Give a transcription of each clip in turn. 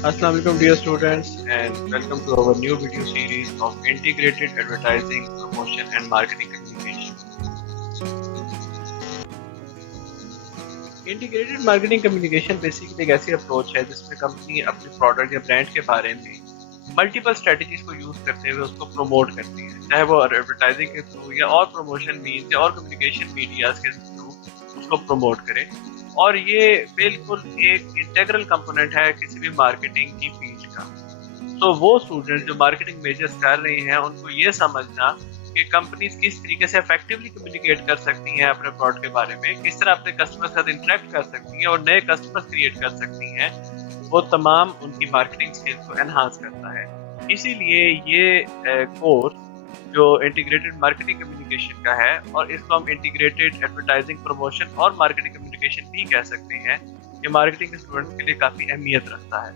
Assalamu alaikum dear students and welcome to our new video series of integrated advertising, promotion and marketing communication. Integrated marketing communication basically एक ऐसी approach है जिसमें company अपने product या brand के बारे में मल्टीपल स्ट्रेटजीज को यूज करते हुए उसको प्रमोट करती है, चाहे वो एडवर्टाइजिंग के थ्रू या और प्रमोशन मीन्स या और कम्युनिकेशन मीडियाज के थ्रू उसको प्रमोट करे। और ये बिल्कुल एक इंटेग्रल कंपोनेंट है किसी भी मार्केटिंग की पीच का। तो वो स्टूडेंट जो मार्केटिंग मेजर्स कर रहे हैं उनको ये समझना कि कंपनीज किस तरीके से इफेक्टिवली कम्युनिकेट कर सकती हैं अपने प्रोडक्ट के बारे में, किस तरह अपने कस्टमर के साथ इंटरेक्ट कर सकती हैं और नए कस्टमर्स क्रिएट कर सकती हैं, वो तमाम उनकी मार्केटिंग स्किल्स को एनहांस करता है। इसीलिए ये कोर्स जो इंटीग्रेटेड मार्केटिंग कम्युनिकेशन का है, और इसको हम इंटीग्रेटेड एडवर्टाइजिंग, प्रमोशन और मार्केटिंग कम्युनिकेशन भी कह सकते हैं, ये मार्केटिंग के स्टूडेंट्स के लिए काफ़ी अहमियत रखता है।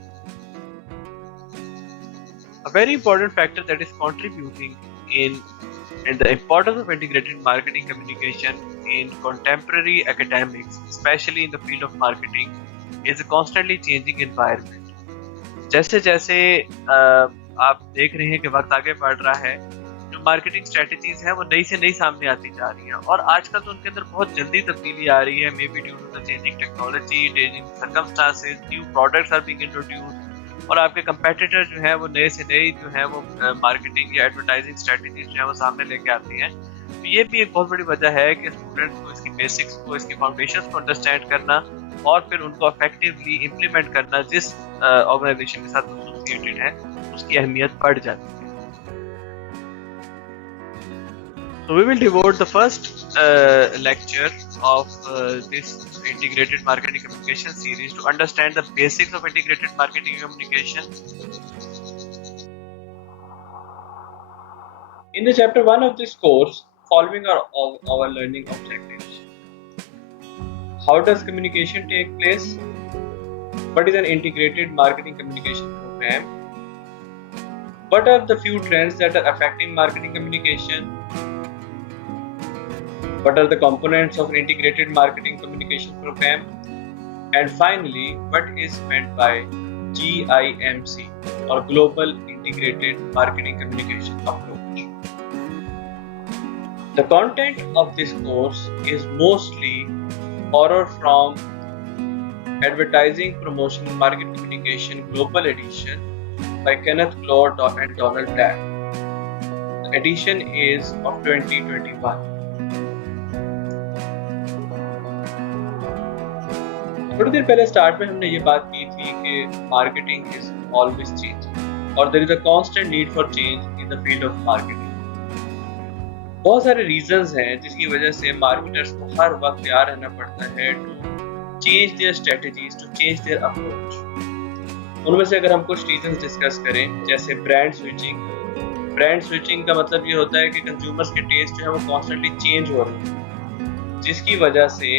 A very important factor that is contributing in the importance of integrated marketing communication in contemporary academics, especially in the field of marketing, is a constantly changing environment. जैसे जैसे आप देख रहे हैं कि वक्त आगे बढ़ रहा है, जो मार्केटिंग स्ट्रेटजीज हैं वो नई से नई सामने आती जा रही हैं, और आजकल तो उनके अंदर बहुत जल्दी तब्दीली आ रही है। May be due to the changing technology, changing circumstances, new products are being introduced, और आपके कंपेटिटर जो है वो नए से नई जो है वो मार्केटिंग या एडवर्टाइजिंग स्ट्रेटजीज जो है वो सामने लेके आती हैं। तो ये भी एक बहुत बड़ी वजह है कि स्टूडेंट्स को इसकी बेसिक्स को, इसकी फाउंडेशंस को अंडरस्टैंड करना और फिर उनको इफेक्टिवली इम्प्लीमेंट करना जिस ऑर्गेनाइजेशन के साथ एसोसिएटेड है, उसकी अहमियत बढ़ जाती है। So we will devote the first lecture of this integrated marketing communication series to understand the basics of integrated marketing communication. In the chapter 1 of this course, following our learning objectives. How does communication take place? What is an integrated marketing communication program? What are the few trends that are affecting marketing communication? What are the components of an integrated marketing communication program? And finally, what is meant by GIMC, or Global Integrated Marketing Communication Approach? The content of this course is mostly borrowed from Advertising, Promotion, and Market Communication Global Edition by Kenneth Clore and Donald Black. The edition is of 2021. थोड़ी देर पहले start में हमने ये बात की थी कि marketing is always changing और there is a constant need for change in the field of marketing. बहुत सारे रीजंस हैं जिसकी वजह से मार्केटर्स को हर वक्त तैयार रहना पड़ता है to change their strategies, to change their approach. उनमें से अगर हम कुछ रीजंस डिस्कस करें, जैसे ब्रांड स्विचिंग। ब्रांड स्विचिंग का मतलब ये होता है कि कंज्यूमर्स के टेस्ट जो है वो कॉन्स्टेंटली चेंज हो रहे हैं, जिसकी वजह से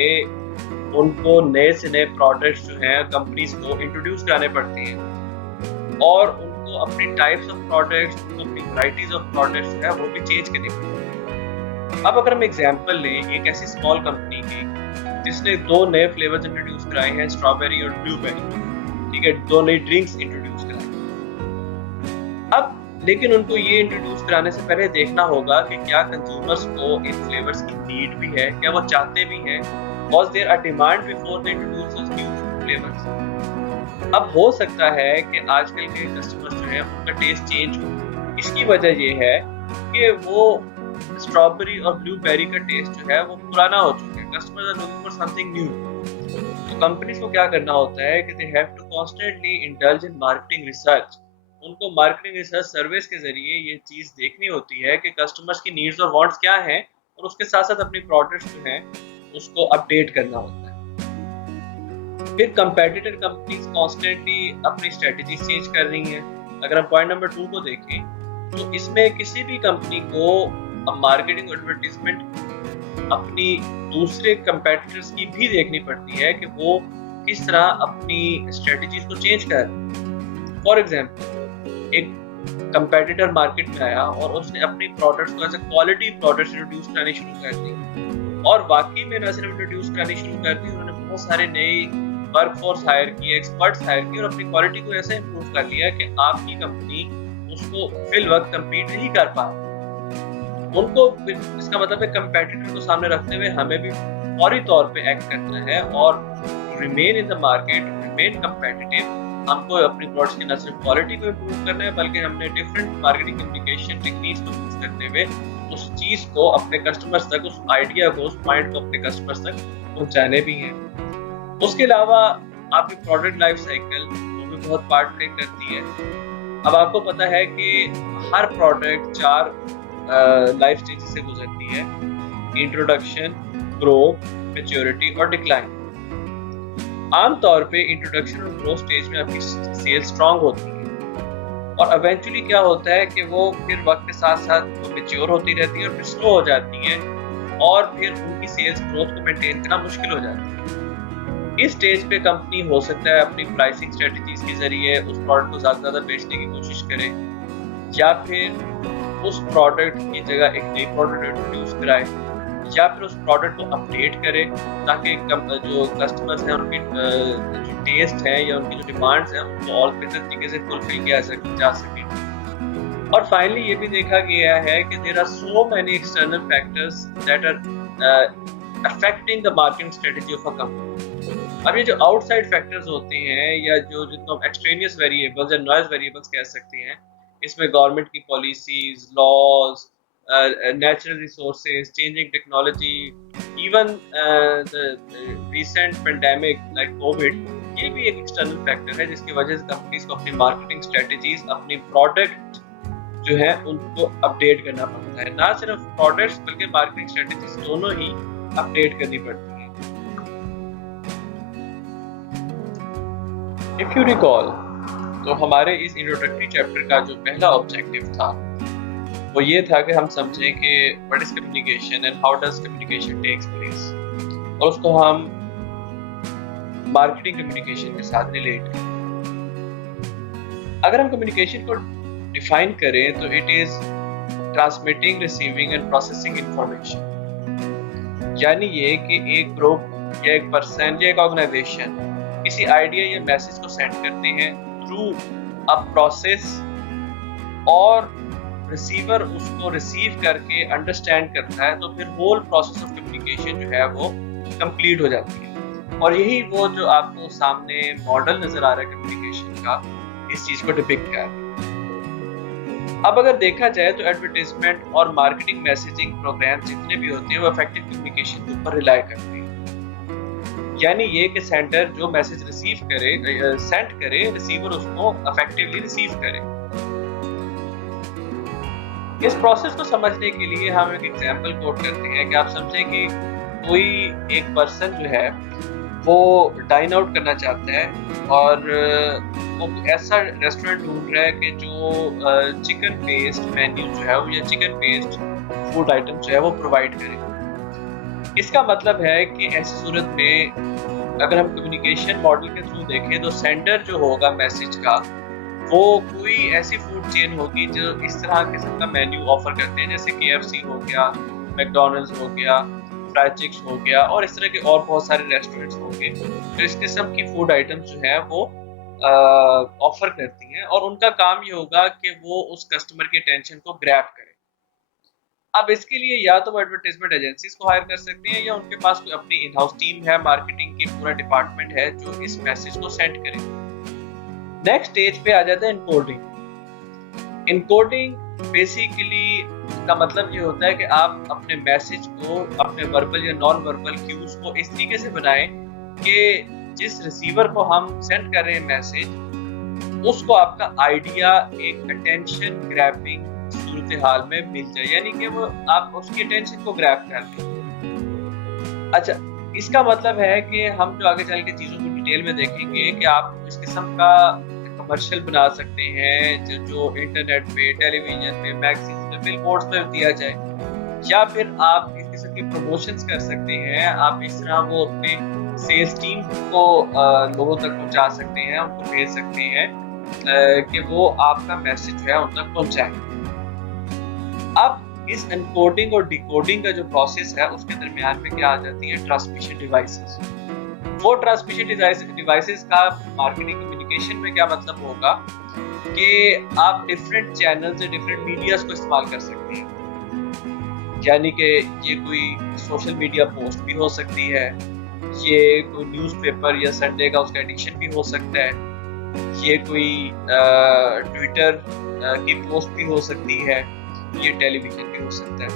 उनको नए से नए प्रोडक्ट्स जो हैं कंपनीज को इंट्रोड्यूस कराने पड़ते हैं, और उनको अपनी टाइप्स ऑफ प्रोडक्ट्स, अपनी वैरायटीज ऑफ प्रोडक्ट्स जो है वो भी चेंज करनी पड़ती है। अब अगर हम एग्जांपल लें एक ऐसी स्मॉल कंपनी की जिसने 2 नए फ्लेवर्स इंट्रोड्यूस कराए हैं, स्ट्रॉबेरी और ब्लूबेरी, ठीक है, 2 नई ड्रिंक्स इंट्रोड्यूस कराई। अब लेकिन उनको ये इंट्रोड्यूस कराने से पहले देखना होगा कि क्या कंज्यूमर्स को इन फ्लेवर्स की नीड भी है, क्या वो चाहते भी हैं। Was there a demand before they introduce those new flavors? अब हो सकता है कि आजकल के कस्टमर्स जो हैं उनका टेस्ट चेंज हो। इसकी वजह ये है कि वो स्ट्रॉबेरी और ब्लूबेरी का टेस्ट जो है वो पुराना हो चुका है। Customers are looking for something new. तो कंपनीज को क्या करना होता है कि they have to constantly indulge in marketing research. उनको मार्केटिंग रिसर्च सर्विस के जरिए ये चीज़ देखनी होती है कि कस्टमर्स की नीड्स और वांट्स क्या हैं, और उसके साथ साथ अपनी प्रोडक्ट्स जो हैं उसको अपडेट करना होता है। फिर कंपेटिटर कंपनीज कॉन्स्टेंटली अपनी स्ट्रेटजी चेंज कर रही हैं। अगर हम पॉइंट नंबर 2 को देखें तो इसमें किसी भी कंपनी को मार्केटिंग एडवर्टाइजमेंट अपनी दूसरे कंपेटिटर्स की भी देखनी पड़ती है कि वो किस तरह अपनी स्ट्रेटजीज को चेंज कर रहे हैं। फॉर एग्जाम्पल, एक कंपेटिटर मार्केट में आया और उसने अपनी प्रोडक्ट्स को as a quality products introduce करनी शुरू कर दी, और वाकई में न सिर्फ इंट्रोड्यूस करनी शुरू कर दी, उन्होंने बहुत सारे नए वर्कफोर्स हायर की, एक्सपर्ट्स हायर की और अपनी क्वालिटी को ऐसे इम्प्रूव कर लिया कि आपकी कंपनी उसको फिल वक्त कम्पीट नहीं कर पा रही। उनको इसका मतलब है कंपेटिटर को सामने रखते हुए हमें भी फौरी तौर पे एक्ट करना है और remain in the market, remain competitive. हमको अपनी प्रोडक्ट्स की न सिर्फ क्वालिटी को इम्प्रूव करना है बल्कि हमने डिफरेंट मार्केटिंग कम्युनिकेशन टेक्निक्स को यूज करते हुए उस चीज को अपने कस्टमर्स तक, उस आइडिया को, उस पॉइंट को अपने कस्टमर्स तक पहुंचाने भी हैं। उसके अलावा आपकी प्रोडक्ट लाइफ साइकिल वो भी बहुत पार्ट प्ले करती है। अब आपको पता है कि हर प्रोडक्ट 4 लाइफ स्टेजेस से गुजरती है: इंट्रोडक्शन, ग्रोथ, मैच्योरिटी और डिक्लाइन। आमतौर पे इंट्रोडक्शन और ग्रोथ स्टेज में आपकी सेल स्ट्रांग होती है और इवेंचुअली क्या होता है कि वो फिर वक्त के साथ साथ वो मैच्योर होती रहती है और फिर स्लो हो जाती है और फिर उनकी सेल्स ग्रोथ को मेंटेन करना मुश्किल हो जाता है। इस स्टेज पे कंपनी हो सकता है अपनी प्राइसिंग स्ट्रेटजीज के जरिए उस प्रोडक्ट को ज़्यादा ज़्यादा बेचने की कोशिश करे या फिर उस प्रोडक्ट की जगह एक नई प्रोडक्ट इंट्रोड्यूस कराए या फिर उस प्रोडक्ट को अपडेट करे ताकि जो कस्टमर्स हैं उनकी जो टेस्ट है या उनकी जो डिमांड्स हैं उनको और बेहतर तरीके से फुलफिल किया जा सके। और फाइनली ये भी देखा गया है कि there are so many external factors that are affecting the marketing strategy of a company. अब ये जो आउटसाइड फैक्टर्स होते हैं या जो जिनको हम एक्सट्रेनियस वेरिएबल्स या नॉइज वेरिएबल्स कह सकते हैं, इसमें गवर्नमेंट की policies, laws, natural resources, changing technology, even the recent pandemic like COVID, ये भी एक एक्सटर्नल फैक्टर है जिसकी वजह से कंपनीज को अपनी मार्केटिंग स्ट्रेटजीज, अपनी प्रोडक्ट जो है उनको अपडेट करना पड़ता है। ना सिर्फ प्रोडक्ट्स बल्कि मार्केटिंग स्ट्रेटजीज दोनों ही अपडेट करनी पड़ती है। इफ यू रिकॉल, तो हमारे इस इंट्रोडक्टरी चैप्टर का जो पहला ऑब्जेक्टिव था वो ये था कि हम समझें कि what is communication and how does communication takes place और उसको हम मार्केटिंग कम्युनिकेशन के साथ रिलेट करें। अगर हम कम्युनिकेशन को डिफाइन करें तो it is transmitting, receiving end processing information. यानी ये कि एक ग्रुप या एक पर्सन या एक ऑर्गेनाइजेशन किसी आइडिया या मैसेज को सेंड करते हैं थ्रू अ प्रोसेस और रिसीवर उसको रिसीव करके अंडरस्टैंड करता है तो फिर होल प्रोसेस ऑफ कम्युनिकेशन जो है वो कंप्लीट हो जाती है। और यही वो जो आपको सामने मॉडल नजर आ रहा है कम्युनिकेशन का, इस चीज को डिपिक्ट कर रहा है। अब अगर देखा जाए तो एडवर्टाइजमेंट और मार्केटिंग मैसेजिंग प्रोग्राम जितने भी होते हैं वो इफेक्टिव कम्युनिकेशन के ऊपर रिलाई करते हैं। यानी ये कि सेंडर जो मैसेज रिसीव करे, सेंड करे, रिसीवर उसको इफेक्टिवली रिसीव करे। इस प्रोसेस को समझने के लिए हम एक एग्जांपल कोट करते हैं कि आप समझें कि कोई एक पर्सन जो है वो डाइन आउट करना चाहता है और वो ऐसा रेस्टोरेंट ढूंढ रहा है कि जो चिकन बेस्ड मेन्यू जो है या चिकन बेस्ड फूड आइटम जो है वो प्रोवाइड करे। इसका मतलब है कि ऐसी सूरत में अगर हम कम्युनिकेशन मॉडल के थ्रू देखें तो सेंडर जो होगा मैसेज का वो कोई ऐसी फूड चेन होगी जो इस तरह किस्म का मेन्यू ऑफर करते हैं, जैसे KFC हो गया, मैकडॉनल्ड्स हो गया, फ्राइड चिक्स हो गया और इस तरह के और बहुत सारे रेस्टोरेंट्स होंगे जो इस किस्म की फूड आइटम्स जो है वो ऑफर करती हैं और उनका काम ये होगा कि वो उस कस्टमर की अटेंशन को ग्रैब करें। अब इसके लिए या तो वो एडवर्टाइजमेंट एजेंसीज को हायर कर सकते हैं या उनके पास कोई अपनी इन हाउस टीम है, मार्केटिंग की पूरा डिपार्टमेंट है जो इस मैसेज को सेंड करे। नेक्स्ट स्टेज पे आ जाता है इनकोडिंग। इनकोडिंग बेसिकली का मतलब ये होता है कि आप अपने मैसेज को, अपने वर्बल या नॉन वर्बल क्यूज को इस तरीके से बनाएं कि जिस रिसीवर को हम सेंड कर रहे हैं मैसेज उसको आपका आइडिया एक अटेंशन ग्रैबिंग सूरत हाल में मिल जाए, यानी कि वो आप उसकी अटेंशन को ग्रैब कर लें। अच्छा, इसका मतलब है कि हम जो आगे चल के चीज़ों को डिटेल में देखेंगे कि आप इस किस्म का कमर्शियल बना सकते हैं जो इंटरनेट पे, टेलीविजन पे, मैगजीन्स पे, बिलबोर्ड्स पे दिया जाए या फिर आप इस किस्म की प्रमोशंस कर सकते हैं। आप इस तरह वो अपने सेल्स टीम को लोगों तक पहुंचा सकते हैं, उनको भेज सकते हैं कि वो आपका मैसेज जो है उन तक पहुंचाए। अब इस एनकोडिंग और डिकोडिंग का जो प्रोसेस है उसके दरमियान में क्या आ जाती है, ट्रांसमिशन डिवाइसेस। वो ट्रांसमिशन डिवाइसेस का मार्केटिंग कम्युनिकेशन में क्या मतलब होगा कि आप डिफरेंट चैनल्स या डिफरेंट मीडियाज को इस्तेमाल कर सकते हैं। यानी कि ये कोई सोशल मीडिया पोस्ट भी हो सकती है, ये कोई न्यूज़पेपर या संडे का उसका एडिशन भी हो सकता है, ये कोई ट्विटर की पोस्ट भी हो सकती है, ये टेलीविजन भी हो सकता है।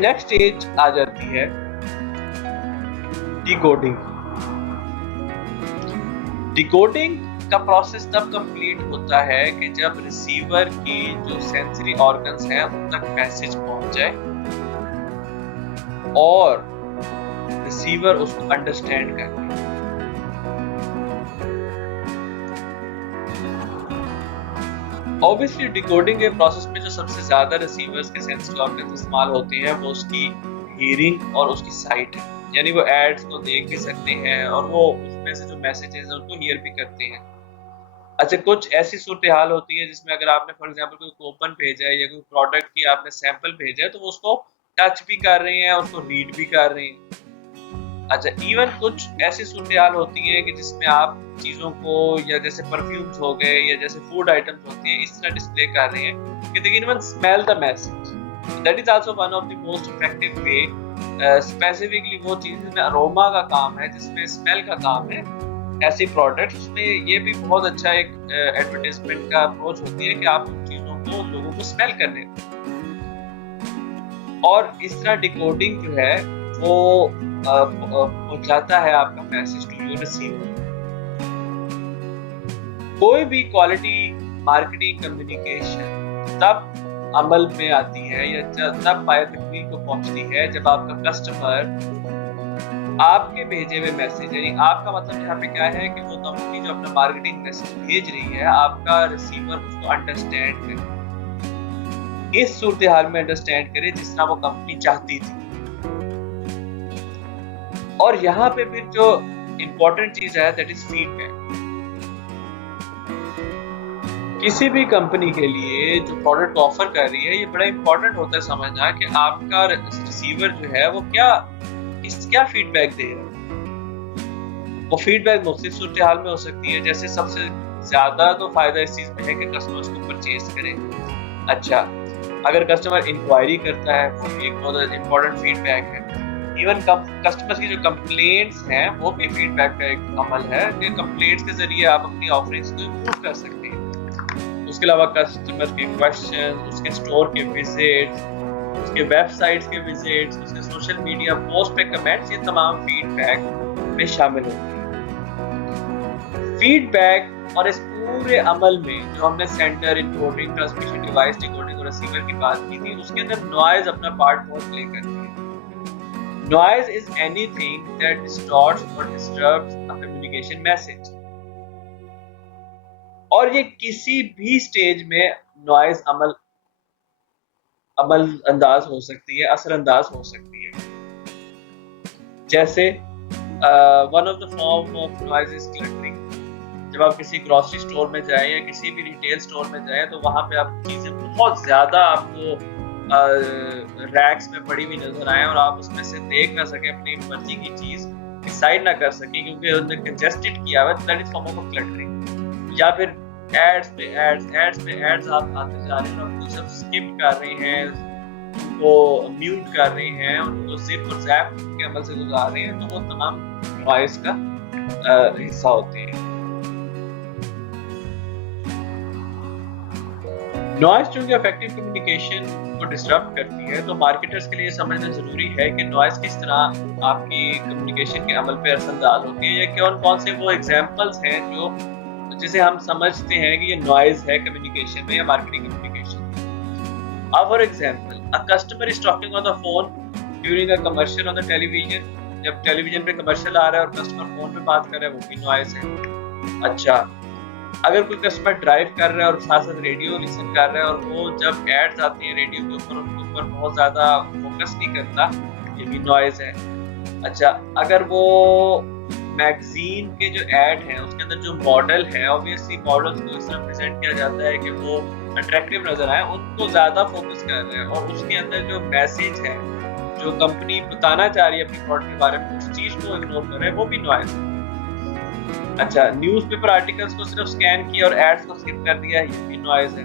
नेक्स्ट स्टेज आ जाती है डिकोडिंग। डिकोडिंग का प्रोसेस तब कंप्लीट होता है कि जब रिसीवर की जो सेंसरी ऑर्गन्स हैं उन तक मैसेज पहुंच जाए और रिसीवर उसको अंडरस्टैंड कर ले। ऑब्वियसली डिकोडिंग के प्रोसेस में जो सबसे ज्यादा रिसीवर्स के सेंसरी ऑर्गन्स इस्तेमाल होते हैं वो उसकी हियरिंग और उसकी साइट है। यानी वो एड्स को देख भी सकते हैं और वो उसमें से जो मैसेजेस हैं उनको हियर भी करते हैं। अच्छा, कुछ ऐसी सूरत हाल होती है जिसमें अगर आपने फॉर एग्जांपल कोई कूपन भेजा है या कोई प्रोडक्ट की आपने सैंपल भेजा है तो वो उसको टच भी कर रहे हैं, उसको रीड भी कर रहे हैं। अच्छा, इवन कुछ ऐसी सूरत हाल होती है कि जिसमें आप चीज़ों को या जैसे परफ्यूम्स हो गए या जैसे फूड आइटम्स होती है इस तरह डिस्प्ले कर रहे हैं कि they can even smell the message. That is also one of the most effective way. Specifically वो चीज़ जिसमें अरोमा का काम है, जिसमें स्मेल का काम है, ऐसे प्रोडक्ट्स में ये भी बहुत अच्छा एक एडवर्टाइजमेंट का अप्रोच होती है कि आप उन चीज़ों को लोगों को स्मेल करने दें। और इस तरह डिकोडिंग जो है वो पहुंचाता है आपका मैसेज टू योर रिसीवर। कोई भी क्वालिटी मार्केटिंग कम्युनिकेशन तब अमल में आती है या तब पायदारी को पहुंचती है जब आपका कस्टमर आपके भेजे हुए मैसेज, यानी आपका मतलब यहाँ पे क्या है कि वो कंपनी जो अपना मार्केटिंग मैसेज भेज रही है आपका रिसीवर उसको अंडरस्टैंड करे, इस सूरत हाल में अंडरस्टैंड करे जिस तरह वो कंपनी चाहती थी। और यहाँ पे फिर जो इम्पोर्टेंट चीज है दैट इज फीडबैक। किसी भी कंपनी के लिए जो प्रोडक्ट ऑफर कर रही है ये बड़ा इंपॉर्टेंट होता है समझना कि आपका रिसीवर जो है वो क्या फीडबैक दे रहा है। वो फीडबैक मुख्तलिफ सूरत हाल में हो सकती है। जैसे सबसे ज्यादा तो फायदा इस चीज में है कि कस्टमर उसको परचेज करे। अच्छा, अगर कस्टमर इंक्वायरी करता है वो भी एक बहुत इंपॉर्टेंट फीडबैक है। इवन कस्टमर्स की जो कंप्लेंट्स हैं वो भी फीडबैक का एक अमल है कि कंप्लेंट्स के जरिए आप अपनी ऑफरिंग्स को इम्प्रूव कर सकते हैं। उसके अलावा कस्टमर के क्वेश्चन, उसके स्टोर के विजिट्स, उसके वेबसाइट्स के विजिट्स, उसके सोशल मीडिया पोस्ट पे कमेंट्स, ये तमाम फीडबैक में शामिल होते हैं। फीडबैक और इस पूरे अमल में जो हमने sender, encoding, transmission device, decoding और रिसीवर की बात की थी, उसके अंदर नॉइज अपना पार्ट बहुत प्ले करती है। Noise is anything that distorts और डिस्टर्ब्स अ कम्युनिकेशन मैसेज। और ये किसी भी स्टेज में नॉइज अमल अंदाज हो सकती है, असरअंदाज हो सकती है। जैसे one of the form of noise is cluttering. जब आप किसी ग्रोसरी स्टोर में जाएं या किसी भी रिटेल स्टोर में जाएं तो वहां पे आप चीजें बहुत ज्यादा आपको रैक्स में पड़ी हुई नजर आए और आप उसमें से देख ना सके, अपनी मर्जी की चीज डिसाइड ना कर सके क्योंकि उन्होंने कंजेस्टेड किया हुआ है। That is form of cluttering. या फिर एड्स पे एड्स आप आते जा रहे हैं, उनको सब स्किप कर रहे हैं, उनको म्यूट कर रहे हैं, उनको जिप और जैप के अमल से गुजार रहे हैं, तो वो तमाम नॉइज का हिस्सा होते हैं। नॉइज चूंकि इफेक्टिव कम्युनिकेशन को डिस्टर्ब करती है तो मार्केटर्स के लिए समझना जरूरी है कि नॉइज किस तरह आपकी कम्युनिकेशन के अमल पे असरअंदाज होती है या कौन से वो एग्जांपल्स हैं जो जिसे हम समझते हैं कि ये नॉइज है कम्युनिकेशन में या marketing communication. For example, a customer is talking on the phone during a commercial on the television. जब टेलीविजन पे कमर्शियल आ रहा है और कस्टमर फोन पे बात कर रहा है वो भी नॉइज है। अच्छा, अगर कोई कस्टमर ड्राइव कर रहा है और साथ साथ रेडियो लिसन कर रहा है और वो जब एड्स आती हैं रेडियो के ऊपर उनके ऊपर बहुत ज्यादा फोकस नहीं करता, ये भी नॉइज है। अच्छा, अगर वो मैगजीन के जो ऐड हैं उसके अंदर जो मॉडल है, ऑब्वियसली मॉडल्स को इस तरह प्रेजेंट किया जाता है कि वो अट्रैक्टिव नजर आए, उनको ज्यादा फोकस कर रहे हैं और उसके अंदर जो मैसेज है जो कंपनी बताना चाह रही है अपनी प्रोडक्ट के बारे में उस चीज को इग्नोर कर रहे हैं, वो भी नॉइज है। अच्छा, न्यूज़पेपर आर्टिकल्स को सिर्फ स्कैन किया और एड्स को स्किप कर दिया, ये भी नॉइज है।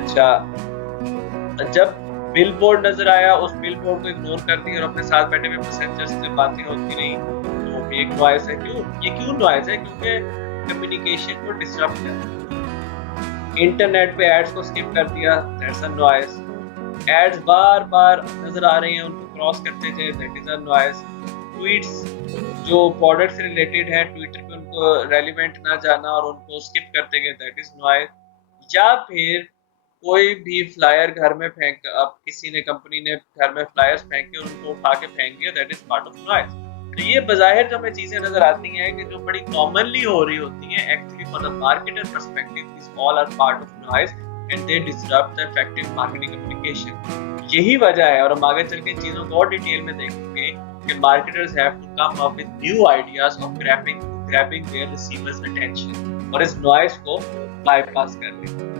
अच्छा, जब बिल बोर्ड नजर आया उस बिल बोर्ड को इग्नोर कर दिया और अपने साथ बैठे हुए पैसेंजर्स से बातें होती रही, तो भी एक नॉइज है। क्यों नॉइज है? क्योंकि कम्युनिकेशन को डिस्टर्ब कर। इंटरनेट पे एड्स को स्किप कर दिया, दैट्स अ नॉइज। एड्स बार बार नजर आ रही हैं, उनको क्रॉस करते जाए, that is a noise. Tweets जो प्रोडक्ट से रिलेटेड है, ट्विटर पे उनको रेलिवेंट ना जाना और उनको स्किप करते गए, दैट इज नॉइज। या फिर कोई भी फ्लायर घर में फेंक, अब किसी ने कंपनी ने घर में फ्लायर्स फेंके और उनको उठा के फेंक दिया, that is part of noise. तो ये बज़ाहिर जो हमें चीजें नजर आती हैं कि जो बड़ी कॉमनली हो रही होती हैं, actually for the marketer perspective this all are part of noise and they disturb the effective marketing communication. यही वजह है, और हम आगे चल के इन चीजों को और डिटेल में देखेंगे कि marketers have to come up with new ideas of grabbing their receivers attention और इस नॉइज को बाईपास करने।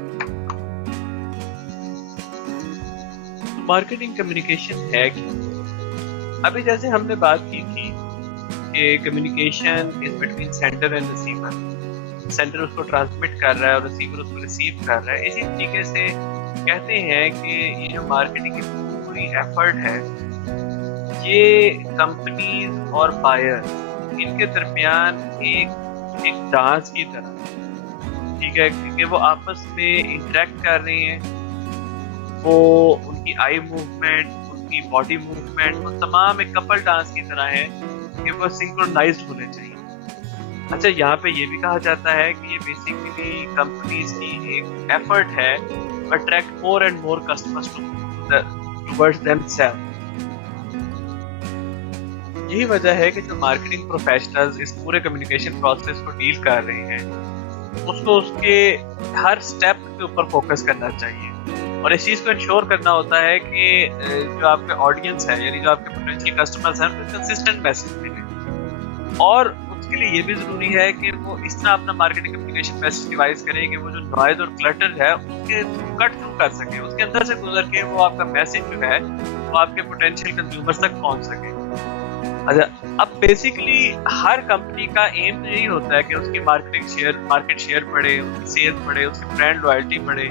मार्केटिंग कम्युनिकेशन है क्या? अभी जैसे हमने बात की थी कि communication is between sender and receiver. Sender उसको ट्रांसमिट कर रहा है और रिसीवर उसको रिसीव कर रहा है। इसी तरीके से कहते हैं कि ये जो मार्केटिंग की पूरी एफर्ट है, ये कंपनीज और बायर इनके दरमियान एक डांस की तरह, ठीक है, क्योंकि वो आपस में इंटरेक्ट कर रहे हैं। वो उनकी आई मूवमेंट, उनकी बॉडी मूवमेंट, वो तमाम एक कपल डांस की तरह है कि वो सिंक्रोनाइज्ड होने चाहिए। अच्छा, यहाँ पे ये भी कहा जाता है कि ये बेसिकली कंपनीज की एक एफर्ट है attract more and more customers towards themself. यही वजह है कि जो मार्केटिंग प्रोफेशनल्स इस पूरे कम्युनिकेशन प्रोसेस को डील कर रहे हैं, उसको उसके हर स्टेप के ऊपर फोकस करना चाहिए और इस चीज़ को इंश्योर करना होता है कि जो आपके ऑडियंस है, यानी जो आपके पोटेंशियल कस्टमर्स हैं, उनको कंसिस्टेंट मैसेज मिले। और उसके लिए ये भी ज़रूरी है कि वो इस तरह अपना मार्केटिंग कम्युनिकेशन मैसेज डिवाइस करें कि वो जो नॉइज और क्लटर है उसके कट थ्रू कर सके, उसके अंदर से गुजर के वो आपका मैसेज जो है वो आपके पोटेंशियल कंज्यूमर्स तक पहुँच सके। अच्छा, अब बेसिकली हर कंपनी का एम यही होता है कि उसकी मार्केट शेयर बढ़े, उसकी सेल्स बढ़े, उसकी ब्रांड लॉयल्टी बढ़े।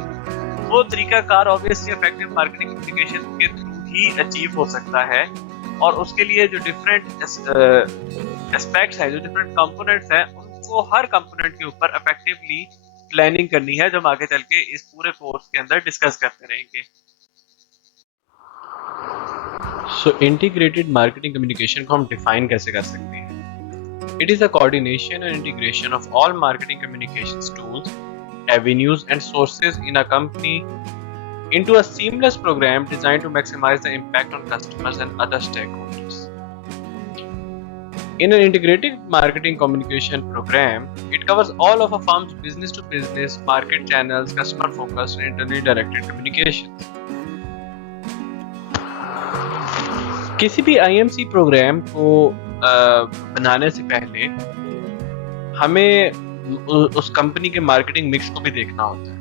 वो तरीकाकार ऑब्वियसली इफेक्टिव मार्केटिंग कम्युनिकेशन के थ्रू ही अचीव हो सकता है और उसके लिए जो डिफरेंट एस्पेक्ट्स हैं, जो डिफरेंट कंपोनेंट्स हैं, उनको हर कंपोनेंट के ऊपर इफेक्टिवली प्लानिंग करनी है, जो हम आगे चल के इस पूरे कोर्स के अंदर डिस्कस करते रहेंगे। सो इंटीग्रेटेड मार्केटिंग कम्युनिकेशन को हम डिफाइन कैसे कर सकते हैं? It is a coordination and integration of all marketing communications tools, avenues and sources in a company into a seamless program designed to maximize the impact on customers and other stakeholders. In an integrated marketing communication program, it covers all of a firm's business-to-business, market channels, customer-focused, and internally directed communications. किसी भी IMC programme को बनाने से पहले हमें उस company के marketing mix को भी देखना होता है।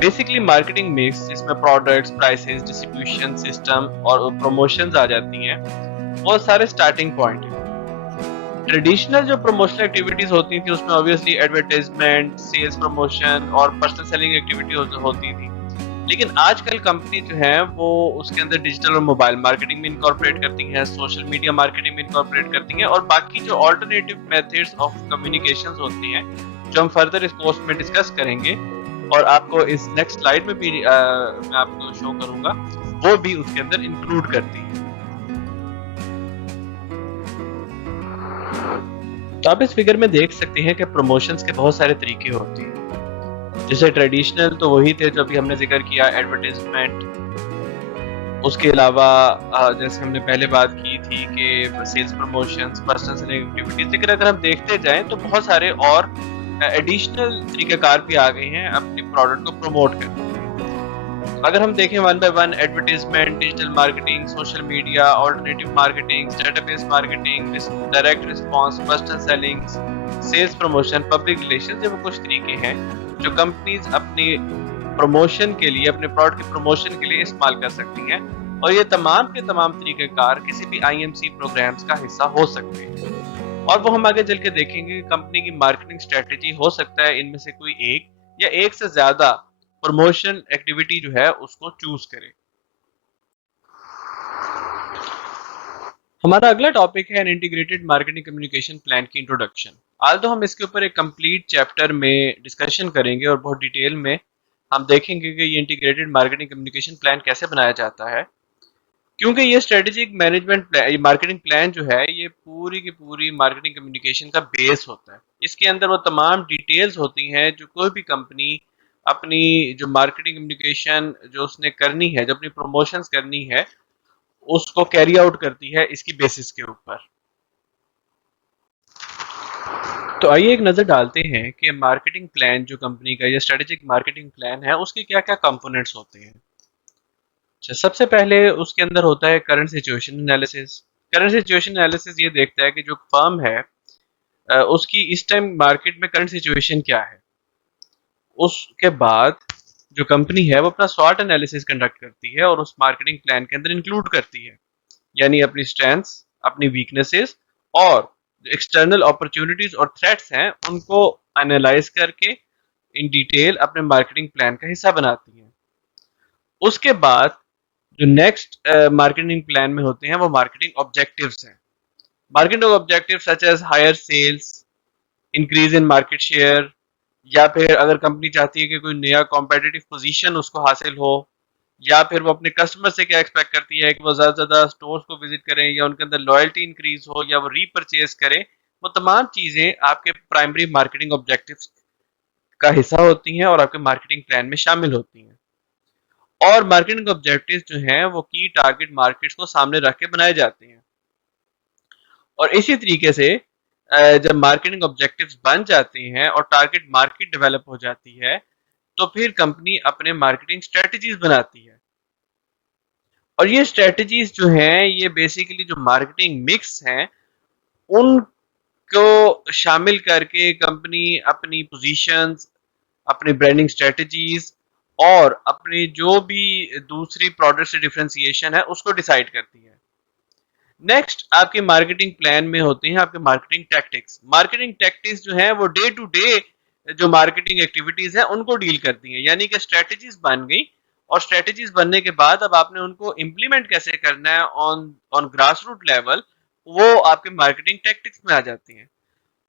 बेसिकली मार्केटिंग मिक्स जिसमें प्रोडक्ट्स, प्राइसेस, डिस्ट्रीब्यूशन सिस्टम और प्रमोशंस आ जाती हैं, वो सारे स्टार्टिंग पॉइंट हैं। ट्रेडिशनल जो प्रमोशनल एक्टिविटीज होती थी उसमें ऑब्वियसली एडवर्टाइजमेंट, सेल्स प्रमोशन और पर्सनल सेलिंग एक्टिविटी होती थी, लेकिन आजकल कंपनी जो है वो उसके अंदर डिजिटल और मोबाइल मार्केटिंग में इनकॉर्पोरेट करती हैं, सोशल मीडिया मार्केटिंग में इनकॉर्पोरेट करती हैं और बाकी जो ऑल्टरनेटिव मेथड्स ऑफ कम्युनिकेशंस होती हैं, जो हम फर्दर इस कोर्स में डिस्कस करेंगे और आपको इस नेक्स्ट स्लाइड में भी मैं आपको शो करूंगा, वो भी उसके अंदर इंक्लूड करती है। तो आप इस फिगर में देख सकते हैं कि प्रमोशंस के बहुत सारे तरीके होते हैं। जैसे ट्रेडिशनल तो वही थे जो अभी हमने जिक्र किया, एडवर्टाइजमेंट। उसके अलावा जैसे हमने पहले बात की थी कि sales promotions, personal selling activities, लेकिन अगर हम देखते जाएं तो बहुत सारे और एडिशनल तरीकेकार भी आ गए हैं अपने प्रोडक्ट को प्रमोट करने। अगर हम देखें one by one, advertisement, digital marketing, social media, alternative marketing, database marketing, direct response, personal selling, sales promotion, public relations, ये वो कुछ तरीके हैं जो कंपनीज अपनी प्रमोशन के लिए, अपने प्रोडक्ट के प्रमोशन के लिए इस्तेमाल कर सकती हैं। और ये तमाम के तमाम तरीक़ेकार किसी भी आईएमसी प्रोग्राम्स का हिस्सा हो सकते हैं। और वो हम आगे चल के देखेंगे कि कंपनी की मार्केटिंग स्ट्रेटजी हो सकता है इनमें से कोई एक या एक से ज़्यादा प्रमोशन एक्टिविटी जो है उसको चूज़ करे। हमारा अगला टॉपिक है an integrated marketing communication plan की इंट्रोडक्शन। आज तो हम इसके ऊपर एक कंप्लीट चैप्टर में डिस्कशन करेंगे और बहुत डिटेल में हम देखेंगे कि ये इंटीग्रेटेड मार्केटिंग कम्युनिकेशन प्लान कैसे बनाया जाता है, क्योंकि ये स्ट्रेटेजिक मैनेजमेंट प्लान, ये मार्केटिंग प्लान जो है ये पूरी की पूरी मार्केटिंग कम्युनिकेशन का बेस होता है। इसके अंदर वो तमाम डिटेल्स होती हैं जो कोई भी कंपनी अपनी जो मार्केटिंग कम्युनिकेशन जो उसने करनी है, जो अपनी प्रमोशंस करनी है, उसको कैरी आउट करती है इसकी बेसिस के ऊपर। तो आइए एक नज़र डालते हैं कि मार्केटिंग प्लान जो कंपनी का या स्ट्रेटेजिक मार्केटिंग प्लान है उसके क्या क्या कंपोनेंट्स होते हैं। अच्छा, सबसे पहले उसके अंदर होता है current situation analysis. Current situation analysis ये देखता है कि जो फर्म है उसकी इस टाइम मार्केट में करंट सिचुएशन क्या है। उसके बाद जो कंपनी है वो अपना स्वॉट एनालिसिस कंडक्ट करती है और उस मार्केटिंग प्लान के अंदर इंक्लूड करती है, यानी अपनी स्ट्रेंथ्स, अपनी वीकनेसेस और जो एक्सटर्नल अपॉर्चुनिटीज और थ्रेट्स हैं उनको एनालाइज करके इन डिटेल अपने मार्केटिंग प्लान का हिस्सा बनाती है। उसके बाद जो नेक्स्ट मार्केटिंग प्लान में होते हैं वो मार्केटिंग ऑब्जेक्टिव्स हैं। Marketing objective such as higher sales, increase in market share, या फिर अगर कंपनी चाहती है कि कोई नया कॉम्पिटिटिव पोजीशन उसको हासिल हो, या फिर वो अपने कस्टमर से क्या एक्सपेक्ट करती है कि वो ज़्यादा से ज़्यादा स्टोर्स को विजिट करें या उनके अंदर लॉयल्टी इंक्रीज हो या वो रीपरचेज करें। वो तमाम चीज़ें आपके प्राइमरी मार्केटिंग ऑब्जेक्टिव्स का हिस्सा होती हैं और आपके मार्केटिंग प्लान में शामिल होती हैं। और मार्केटिंग ऑब्जेक्टिव्स जो हैं वो की टारगेट मार्केट्स को सामने रख के बनाए जाते हैं। और इसी तरीके से जब मार्केटिंग ऑब्जेक्टिव्स बन जाते हैं और टारगेट मार्केट डेवलप हो जाती है तो फिर कंपनी अपने मार्केटिंग स्ट्रेटजीज बनाती है। और ये स्ट्रेटजीज जो हैं ये बेसिकली जो मार्केटिंग मिक्स हैं उनको शामिल करके कंपनी अपनी पोजीशंस, अपनी ब्रांडिंग स्ट्रेटजीज और अपनी जो भी दूसरी प्रोडक्ट से डिफरेंशिएशन है उसको डिसाइड करती है। नेक्स्ट आपके मार्केटिंग प्लान में होते हैं आपके मार्केटिंग टैक्टिक्स। मार्केटिंग टैक्टिक्स जो हैं वो डे टू डे जो मार्केटिंग एक्टिविटीज हैं उनको डील करती हैं, यानी कि स्ट्रेटजीज बन गई और स्ट्रेटजीज बनने के बाद अब आपने उनको इम्प्लीमेंट कैसे करना है on on grass root level, वो आपके मार्केटिंग टैक्टिक्स में आ जाती हैं।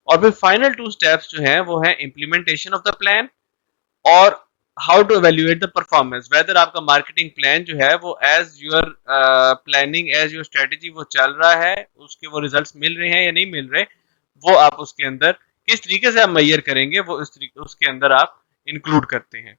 और फिर फाइनल टू स्टेप्स जो हैं वो है इम्प्लीमेंटेशन ऑफ द प्लान और how to evaluate the performance, whether आपका मार्केटिंग प्लान जो है वो as your planning, as your strategy वो चल रहा है, उसके वो रिजल्ट्स मिल रहे हैं या नहीं मिल रहे, वो आप उसके अंदर किस तरीके से आप मैयर करेंगे वो इस तरीके उसके अंदर आप इंक्लूड करते हैं।